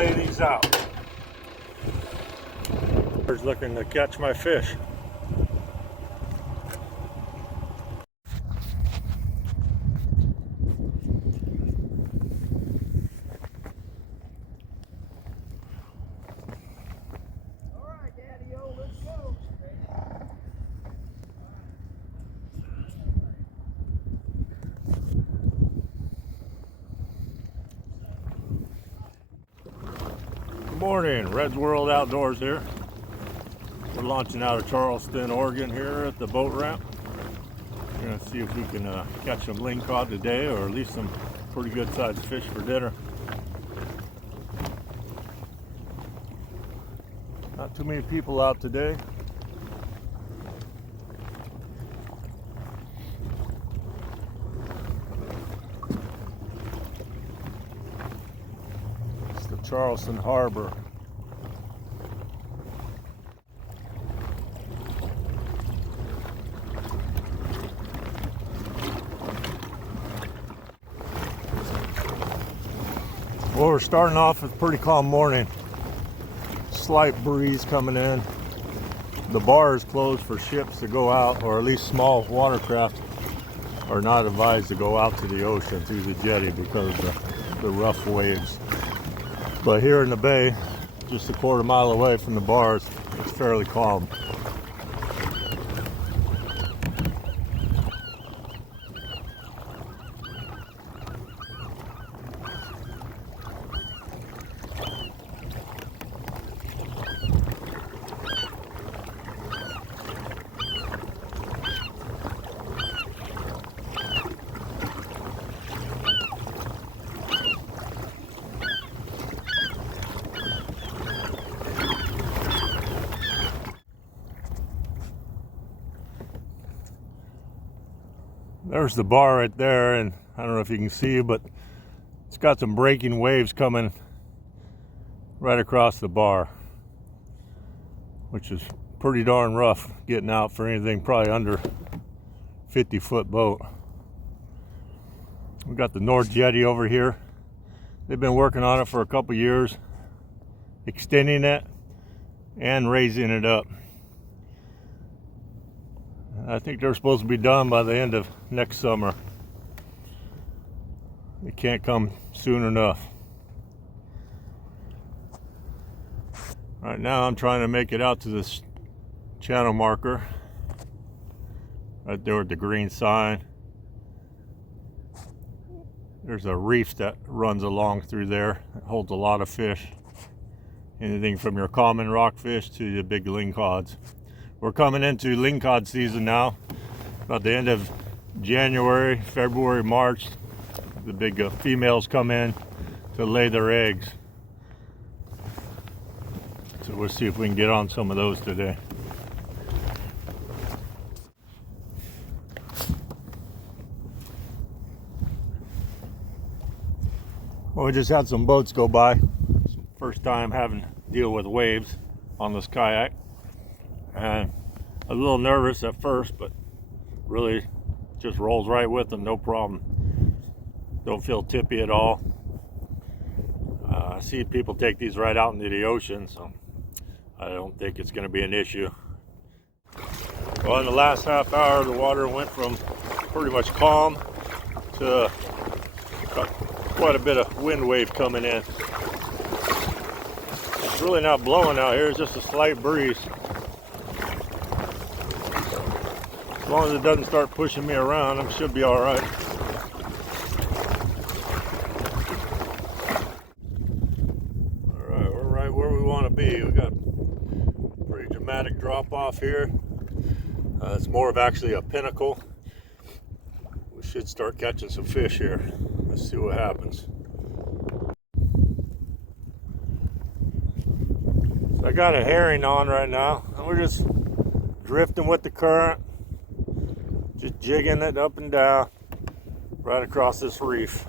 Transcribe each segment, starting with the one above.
lay these out. Just looking to catch my fish. Good morning, Red's World Outdoors here. We're launching out of Charleston, Oregon here at the boat ramp. We're going to see if we can catch some lingcod today, or at least some pretty good sized fish for dinner. Not too many people out today. It's the Charleston Harbor. Well, we're starting off with a pretty calm morning. Slight breeze coming in. The bar is closed for ships to go out, or at least small watercraft are not advised to go out to the ocean through the jetty because of the rough waves. But here in the bay, just a quarter mile away from the bars, it's fairly calm. There's the bar right there, and I don't know if you can see, but it's got some breaking waves coming right across the bar, which is pretty darn rough getting out for anything probably under 50-foot boat. We got the North Jetty over here. They've been working on it for a couple years, extending it and raising it up. I think they're supposed to be done by the end of next summer. It can't come soon enough. Right now I'm trying to make it out to this channel marker right there with the green sign. There's a reef that runs along through there. It holds a lot of fish. Anything from your common rockfish to the big lingcods. We're coming into lingcod season now. About the end of January, February, March, the big females come in to lay their eggs. So we'll see if we can get on some of those today. Well, we just had some boats go by. First time having to deal with waves on this kayak. And I was a little nervous at first, but really just rolls right with them, no problem. Don't feel tippy at all. I see people take these right out into the ocean, so I don't think it's going to be an issue. Well, in the last half hour, the water went from pretty much calm to quite a bit of wind wave coming in. It's really not blowing out here, it's just a slight breeze. As long as it doesn't start pushing me around, I should be all right. All right, we're right where we want to be. We got a pretty dramatic drop off here. It's more of actually a pinnacle. We should start catching some fish here. Let's see what happens. So I got a herring on right now, and we're just drifting with the current. Just jigging it up and down right across this reef.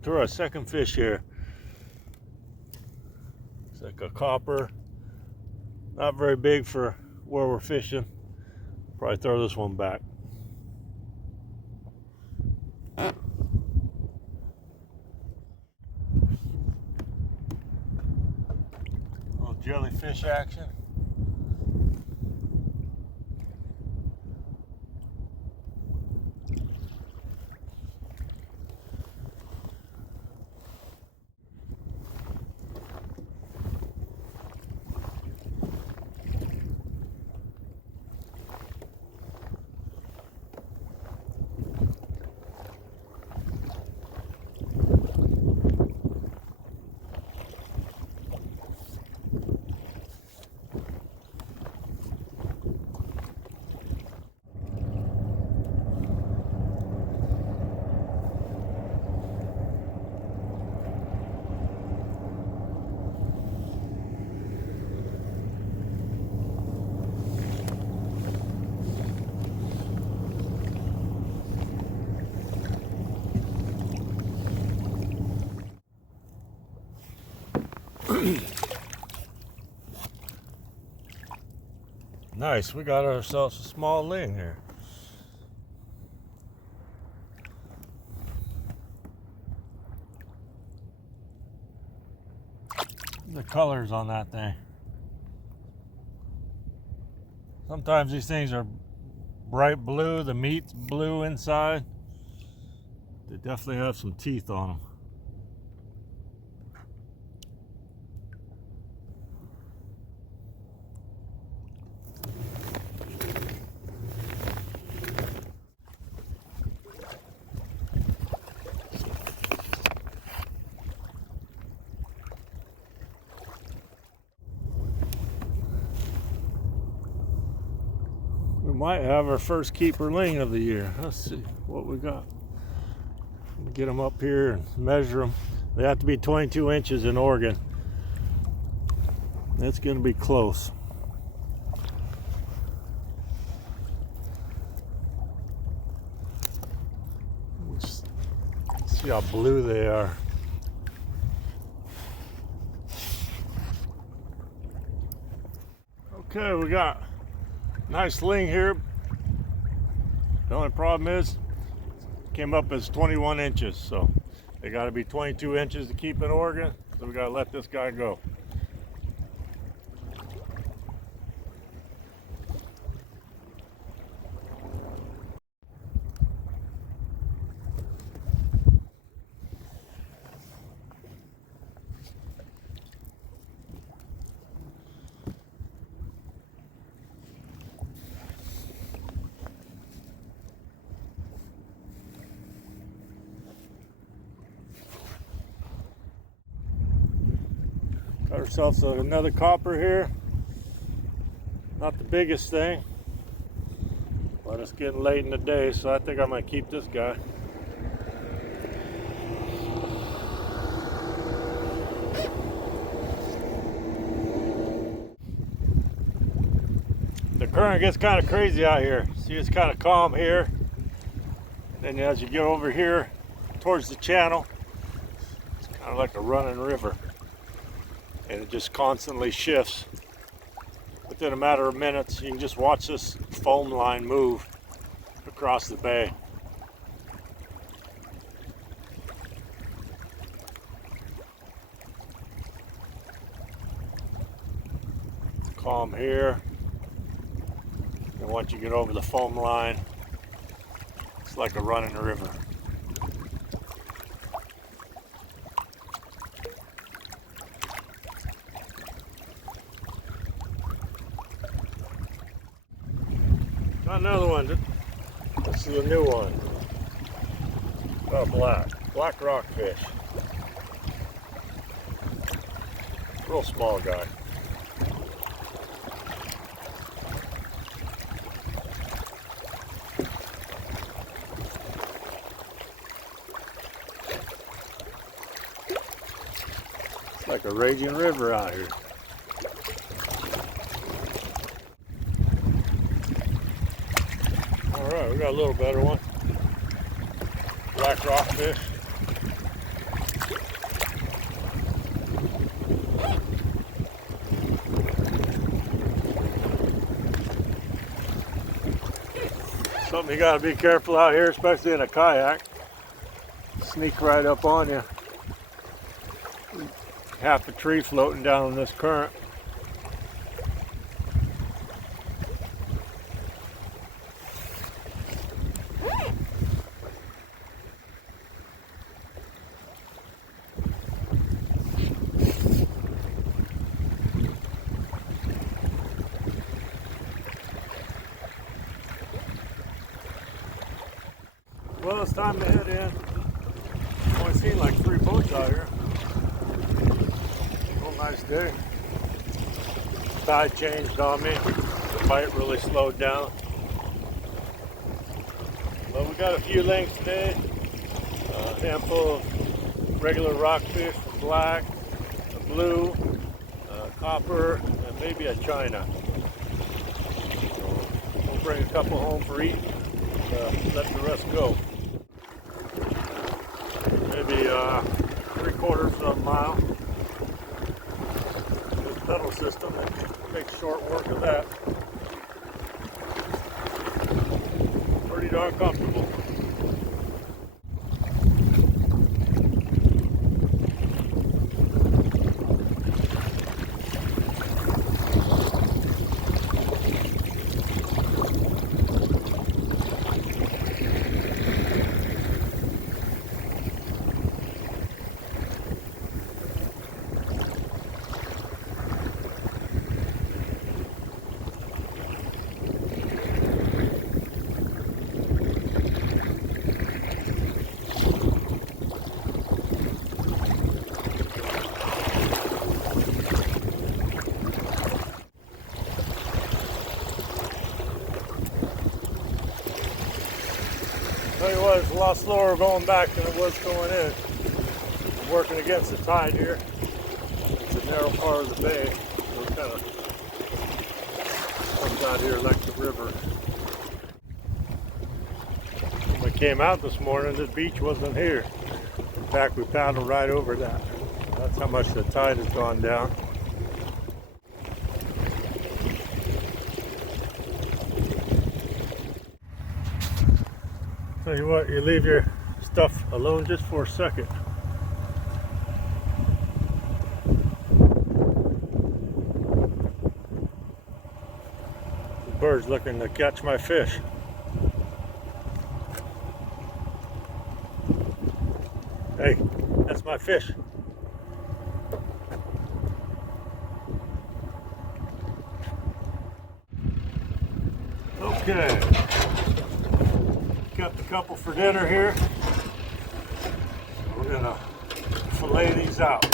up to our second fish here. It's like a copper. Not very big for where we're fishing. Probably throw this one back. Little jellyfish action. Nice, we got ourselves a small ling here. The colors on that thing. Sometimes these things are bright blue, the meat's blue inside. They definitely have some teeth on them. We might have our first keeper ling of the year. Let's see what we got. Get them up here and measure them. They have to be 22 inches in Oregon. That's going to be close. Let's see how blue they are. Okay, we got nice ling here. The only problem is it came up as 21 inches, so they got to be 22 inches to keep in Oregon, so we got to let this guy go. Got ourselves another copper here. Not the biggest thing, but it's getting late in the day, so I think I might keep this guy. The current gets kind of crazy out here. See, it's kind of calm here. And then as you get over here towards the channel, it's kind of like a running river. And it just constantly shifts. Within a matter of minutes, you can just watch this foam line move across the bay. Calm here. And once you get over the foam line, it's like a running river. Another one. This is a new one. Oh, black rockfish. Real small guy. It's like a raging river out here. Alright, we got a little better one. Black rockfish. You gotta be careful out here, especially in a kayak. Sneak right up on you. Half a tree floating down in this current. Well, it's time to head in. I've only seen like 3 boats out here. Oh, nice day. Tide changed on me. The bite really slowed down. But we got a few lengths today. A handful of regular rockfish, black, a blue, copper, and maybe a china. So we'll bring a couple home for eating and let the rest go. Maybe 3/4 of a mile. This pedal system makes short work of that. Pretty darn comfortable. Tell you what, it's a lot slower going back than it was going in. I'm working against the tide here. It's a narrow part of the bay, so it kind of comes out here like the river. When we came out this morning, the beach wasn't here. In fact, we paddled right over that. That's how much the tide has gone down. Tell you what, you leave your stuff alone just for a second. The bird's looking to catch my fish. Hey, that's my fish. Okay. Kept a couple for dinner here. We're gonna fillet these out.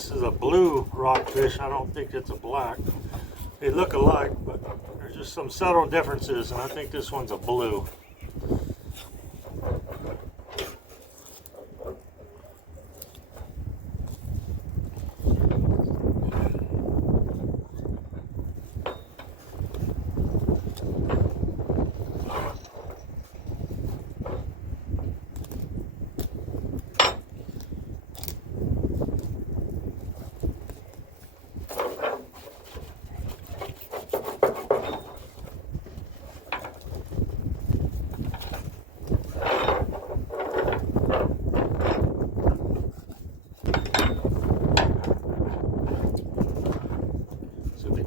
this is a blue rockfish. I don't think it's a black. They look alike, but there's just some subtle differences, and I think this one's a blue.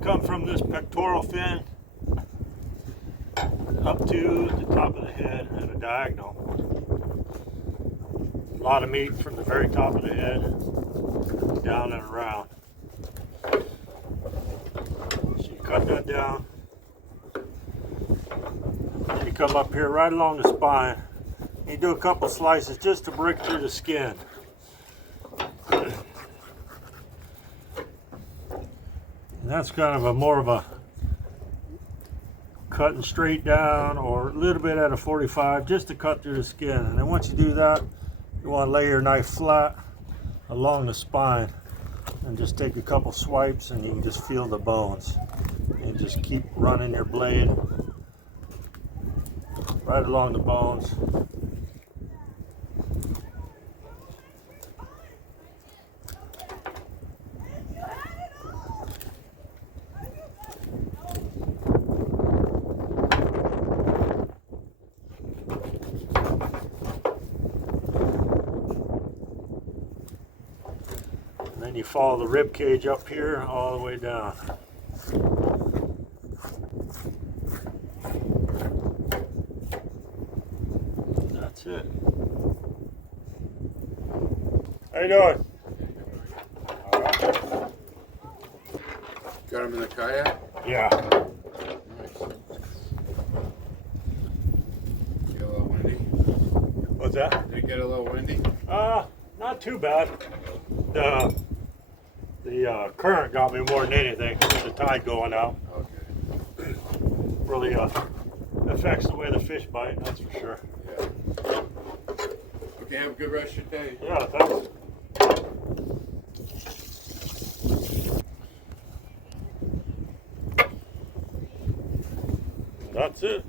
Come from this pectoral fin up to the top of the head at a diagonal. A lot of meat from the very top of the head down and around. So you cut that down. You come up here right along the spine. You do a couple slices just to break through the skin. And that's kind of a more of a cutting straight down or a little bit at a 45 just to cut through the skin. And then once you do that, you want to lay your knife flat along the spine and just take a couple swipes and you can just feel the bones. And just keep running your blade right along the bones. Then you follow the rib cage up here all the way down. That's it. How you doing? All right. Got him in the kayak? Yeah. Nice. Get a little windy? What's that? Did it get a little windy? Not too bad. The current got me more than anything. The tide going out Okay. really affects the way the fish bite, that's for sure. Yeah. Okay, have a good rest of your day. Yeah, thanks. That's it.